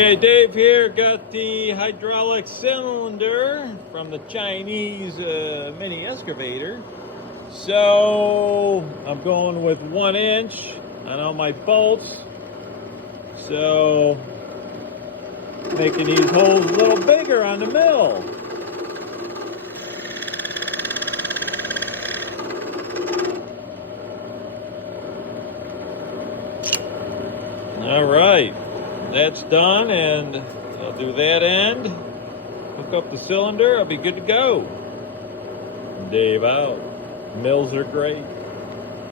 Hey, Dave here, got the hydraulic cylinder from the Chinese mini excavator. So I'm going with 1 inch on all my bolts. So making these holes a little bigger on the mill. All right. That's done, and I'll do that end, hook up the cylinder, I'll be good to go. Dave out. Mills are great.